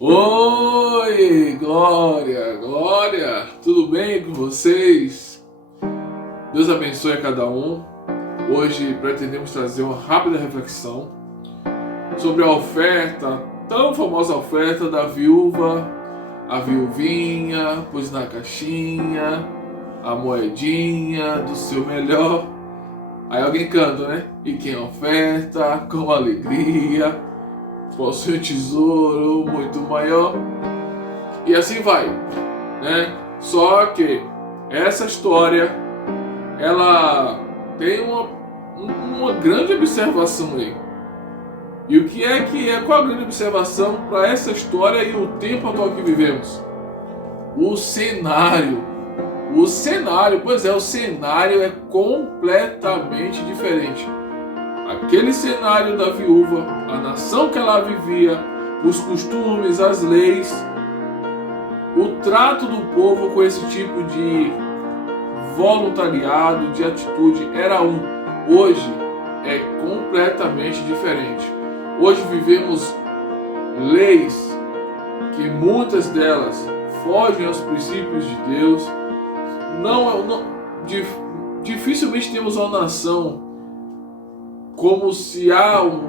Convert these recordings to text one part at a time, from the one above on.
Oi, Glória, Glória, tudo bem com vocês? Deus abençoe a cada um. Hoje pretendemos trazer uma rápida reflexão sobre a oferta, tão famosa oferta da viúva, a viuvinha, pôs na caixinha, a moedinha do seu melhor. Aí alguém canta, né? E quem oferta com alegria possui um tesouro muito maior. E assim vai, né? Só que essa história, ela tem uma grande observação aí. E o que é, qual a grande observação para essa história e o tempo atual que vivemos? O cenário. O cenário é completamente diferente. Aquele cenário da viúva, a nação que ela vivia, os costumes, as leis, o trato do povo com esse tipo de voluntariado, de atitude era um. Hoje é completamente diferente. Hoje vivemos leis que muitas delas fogem aos princípios de Deus. Dificilmente temos uma nação como se há um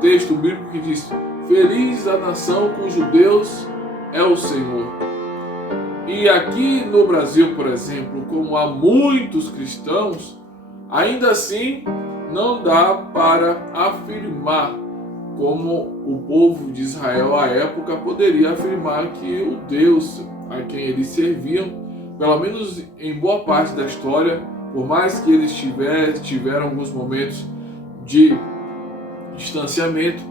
texto bíblico que diz: feliz a nação cujo Deus é o Senhor. E aqui no Brasil, por exemplo, como há muitos cristãos, ainda assim não dá para afirmar como o povo de Israel à época poderia afirmar que o Deus a quem eles serviam, pelo menos em boa parte da história, por mais que eles tiveram alguns momentos de distanciamento,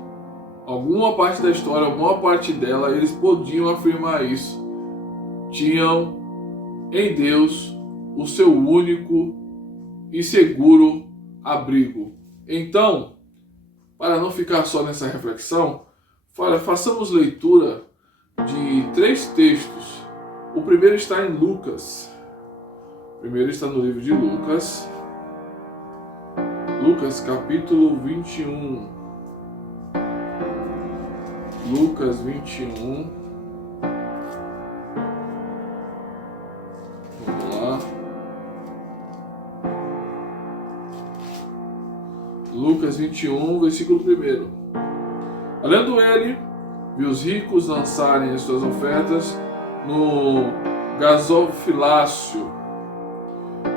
alguma parte da história, alguma parte dela, eles podiam afirmar isso. Tinham em Deus o seu único e seguro abrigo. Então, para não ficar só nessa reflexão, façamos leitura de 3 textos. O primeiro está em Lucas. O primeiro está no livro de Lucas. Lucas capítulo 21. Lucas 21. Vamos lá. Lucas 21, versículo 1. Olhando ele, viu os ricos lançarem as suas ofertas no gasofilácio.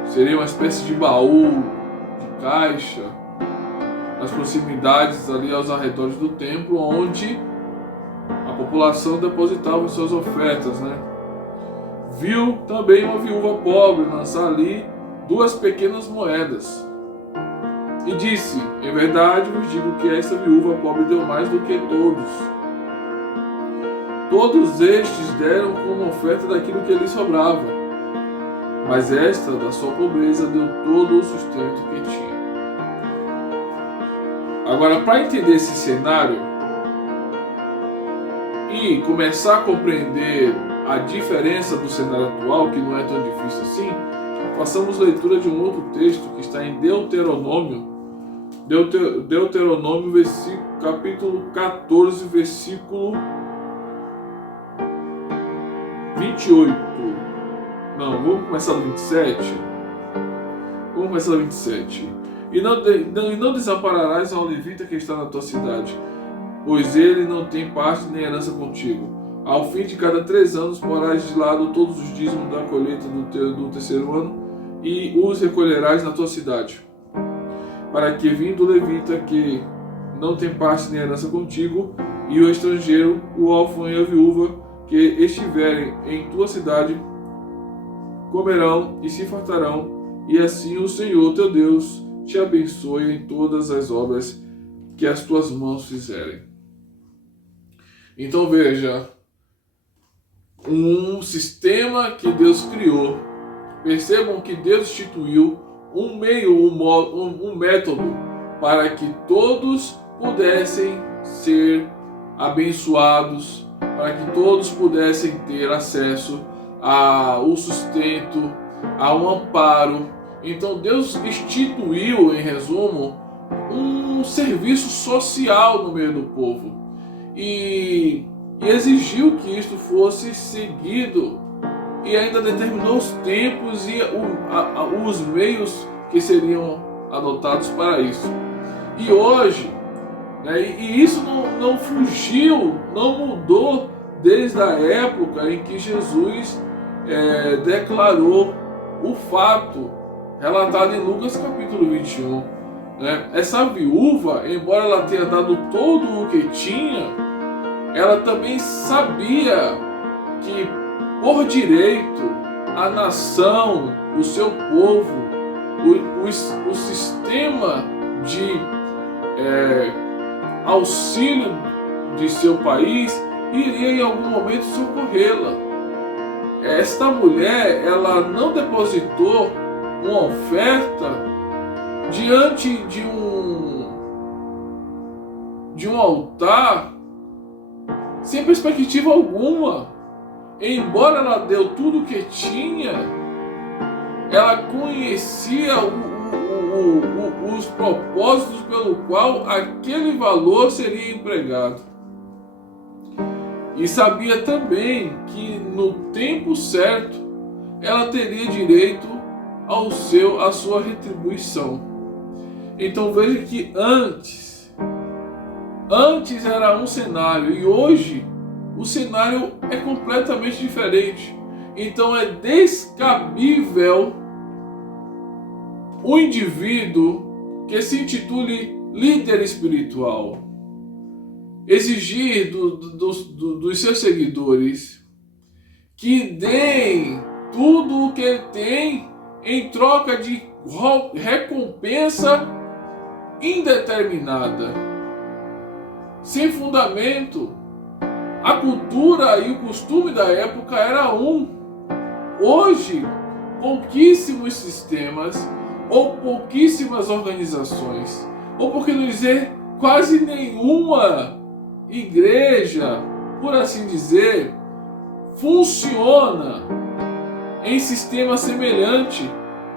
Seria uma espécie de baú, de caixa, nas proximidades ali aos arredores do templo, onde a população depositava suas ofertas, né? Viu também uma viúva pobre lançar ali 2 pequenas moedas. E disse: em verdade vos digo que esta viúva pobre deu mais do que todos. Todos estes deram como oferta daquilo que lhes sobrava, mas esta, da sua pobreza, deu todo o sustento que tinha. Agora, para entender esse cenário e começar a compreender a diferença do cenário atual, que não é tão difícil assim, façamos leitura de um outro texto que está em Deuteronômio, capítulo 14, versículo 28. Não, vamos começar no 27. Vamos começar no 27. E não desampararás ao levita que está na tua cidade, pois ele não tem parte nem herança contigo. Ao fim de cada 3 anos porás de lado todos os dízimos da colheita do terceiro ano e os recolherás na tua cidade. Para que, vindo o levita que não tem parte nem herança contigo, e o estrangeiro, o órfão e a viúva que estiverem em tua cidade, comerão e se fartarão, e assim o Senhor teu Deus te abençoe em todas as obras que as tuas mãos fizerem. Então veja, um sistema que Deus criou. Percebam que Deus instituiu um método para que todos pudessem ser abençoados, para que todos pudessem ter acesso ao sustento, ao amparo. Então Deus instituiu, em resumo, um serviço social no meio do povo e exigiu que isto fosse seguido, e ainda determinou os tempos e os meios que seriam adotados para isso. E hoje, né, e isso não fugiu, não mudou desde a época em que Jesus declarou o fato relatado em Lucas capítulo 21. Né? Essa viúva, embora ela tenha dado todo o que tinha, ela também sabia que, por direito, a nação, o seu povo, o sistema de auxílio de seu país iria em algum momento socorrê-la. Esta mulher, ela não depositou uma oferta diante de um altar sem perspectiva alguma. Embora ela deu tudo o que tinha, ela conhecia os propósitos pelo qual aquele valor seria empregado. E sabia também que no tempo certo ela teria direito à sua retribuição. Então veja que antes era um cenário e hoje o cenário é completamente diferente. Então é descabível o indivíduo que se intitule líder espiritual exigir dos seus seguidores que deem tudo o que ele tem em troca de recompensa indeterminada, sem fundamento. A cultura e o costume da época era um. Hoje, pouquíssimos sistemas ou pouquíssimas organizações, ou por que não dizer quase nenhuma igreja, por assim dizer, funciona em sistema semelhante,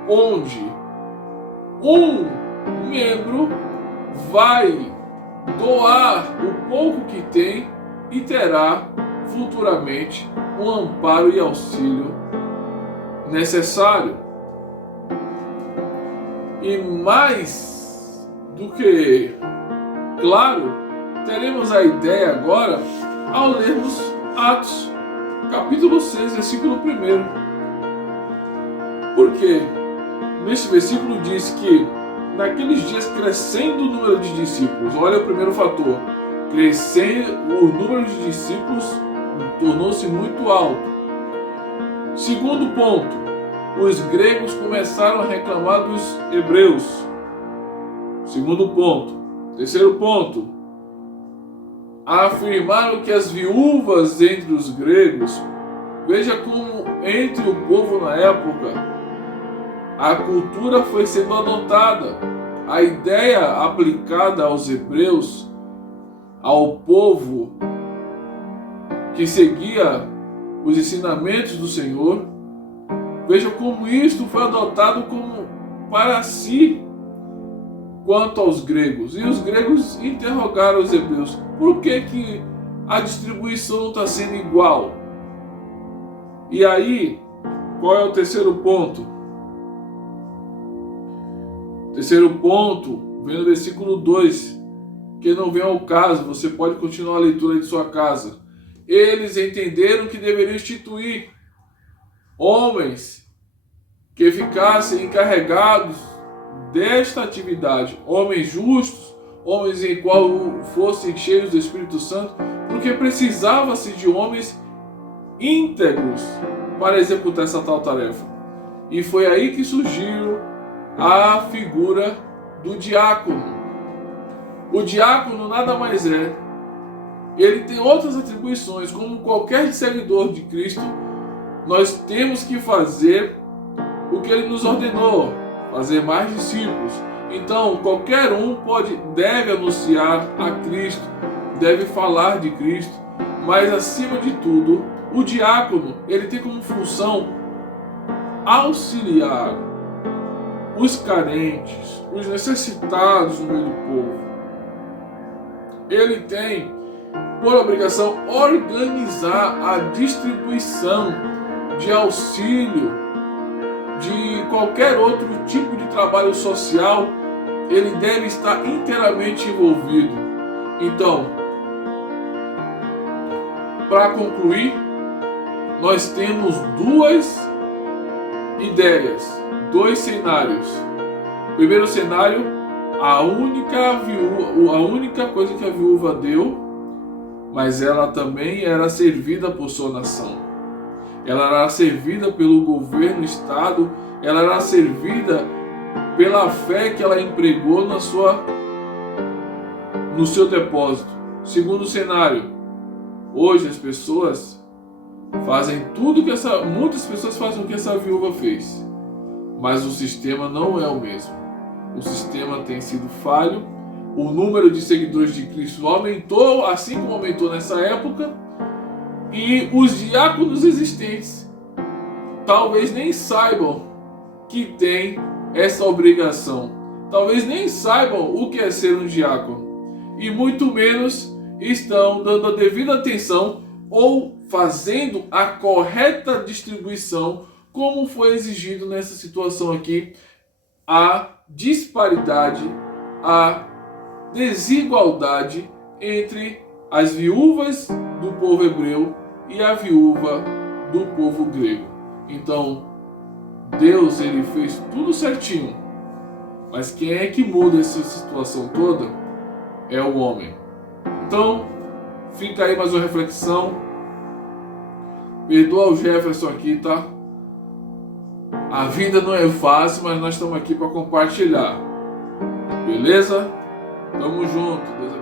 onde um membro vai doar o pouco que tem e terá futuramente um amparo e auxílio necessário. E mais do que claro, teremos a ideia agora ao lermos Atos, capítulo 6, versículo 1. Porque neste versículo diz que naqueles dias, crescendo o número de discípulos, olha o primeiro fator, crescendo o número de discípulos tornou-se muito alto. Segundo ponto, os gregos começaram a reclamar dos hebreus. Segundo ponto. Terceiro ponto, afirmaram que as viúvas entre os gregos, veja como entre o povo na época, a cultura foi sendo adotada. A ideia aplicada aos hebreus, ao povo que seguia os ensinamentos do Senhor, veja como isto foi adotado como para si quanto aos gregos. E os gregos interrogaram os hebreus: por que a distribuição não está sendo igual? E aí, qual é o terceiro ponto? Terceiro ponto, vem no versículo 2, que não vem ao caso, você pode continuar a leitura de sua casa. Eles entenderam que deveriam instituir homens que ficassem encarregados desta atividade, homens justos, homens em qual fossem cheios do Espírito Santo, porque precisava-se de homens íntegros para executar essa tal tarefa. E foi aí que surgiu a figura do diácono. O diácono nada mais é, ele tem outras atribuições, como qualquer seguidor de Cristo. Nós temos que fazer o que ele nos ordenou, fazer mais discípulos. Então qualquer um deve anunciar a Cristo, deve falar de Cristo, mas acima de tudo, o diácono, ele tem como função auxiliar os carentes, os necessitados no meio do povo. ele tem por obrigação organizar a distribuição de auxílio, de qualquer outro tipo de trabalho social. Ele deve estar inteiramente envolvido. Então, para concluir, nós temos duas ideias, dois cenários. Primeiro cenário, a única coisa que a viúva deu, mas ela também era servida por sua nação. Ela era servida pelo governo, Estado, ela era servida pela fé que ela empregou no seu depósito. Segundo cenário, hoje as pessoas fazem muitas pessoas fazem o que essa viúva fez, mas o sistema não é o mesmo. O sistema tem sido falho, o número de seguidores de Cristo aumentou, assim como aumentou nessa época, e os diáconos existentes talvez nem saibam que tem essa obrigação, talvez nem saibam o que é ser um diácono, e muito menos estão dando a devida atenção ou fazendo a correta distribuição, como foi exigido nessa situação aqui, a disparidade, a desigualdade entre as viúvas do povo hebreu e a viúva do povo grego. Então, Deus, ele fez tudo certinho, mas quem é que muda essa situação toda é o homem. Então, fica aí mais uma reflexão. Perdoa o Jefferson aqui, tá? A vida não é fácil, mas nós estamos aqui para compartilhar. Beleza? Tamo junto. Deus